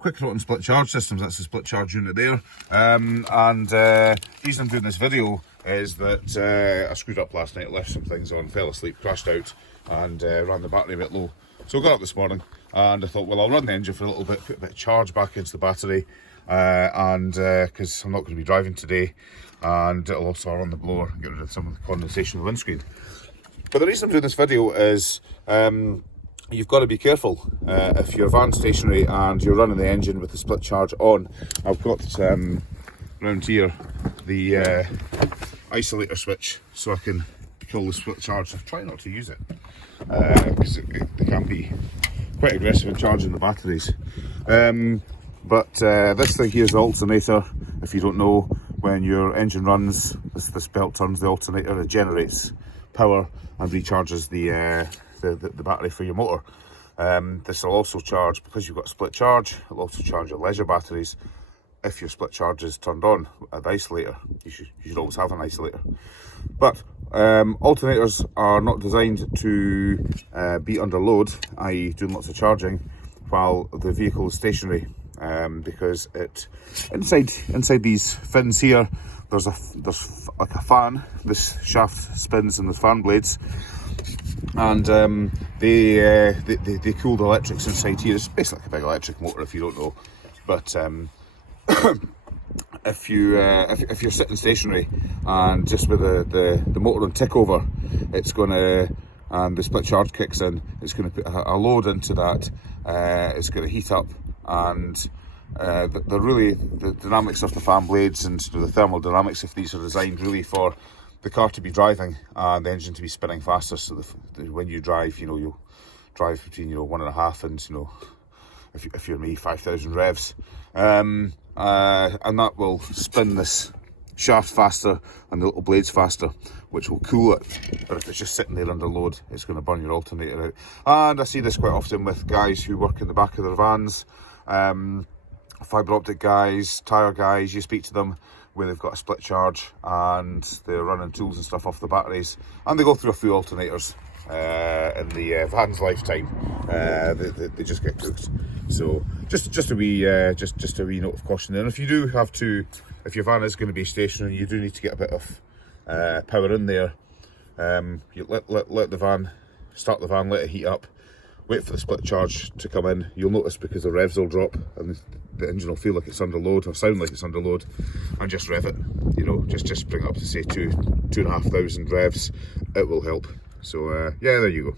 quick rotting split charge systems. That's the split charge unit there. The reason I'm doing this video is that I screwed up last night, left some things on, fell asleep, crashed out, and ran the battery a bit low. So I got up this morning and I thought, well, I'll run the engine for a little bit, put a bit of charge back into the battery, because I'm not going to be driving today, and it'll also run the blower and get rid of some of the condensation on the windscreen. But the reason I'm doing this video is you've got to be careful if your van's stationary and you're running the engine with the split charge on. I've got round here the isolator switch, so I can control the split charge. I try not to use it because they can be quite aggressive in charging the batteries. But this thing here is the alternator. If you don't know, when your engine runs, this belt turns the alternator, it generates power and recharges the battery for your motor. This will also charge, because you've got a split charge, it'll also charge your leisure batteries. If your split charge is turned on at the isolator, you should always have an isolator. But alternators are not designed to be under load, i.e. doing lots of charging while the vehicle is stationary, because inside these fins here, there's like a fan. This shaft spins and there's fan blades, and they cool the electrics inside here. It's basically like a big electric motor if you don't know. But if you're sitting stationary and just with the motor on tick over, it's going to, and the split charge kicks in, it's going to put a load into that. It's going to heat up, and the dynamics of the fan blades and the thermal dynamics of these are designed really for the car to be driving and the engine to be spinning faster. So when you drive, you'll drive between 1.5 and if you're me, 5,000 revs, and that will spin this shaft faster and the little blades faster, which will cool it. But if it's just sitting there under load, it's going to burn your alternator out. And I see this quite often with guys who work in the back of their vans, fibre optic guys, tyre guys. You speak to them where they've got a split charge and they're running tools and stuff off the batteries, and they go through a few alternators in the van's lifetime. They just get cooked. So just a wee note of caution there. And if you do have to, if your van is going to be stationary, you do need to get a bit of power in there. You let the van, start the van, let it heat up, wait for the split charge to come in. You'll notice because the revs will drop and the engine will feel like it's under load or sound like it's under load, and just rev it. Just bring it up to say 2,500 revs. It will help. So yeah, there you go.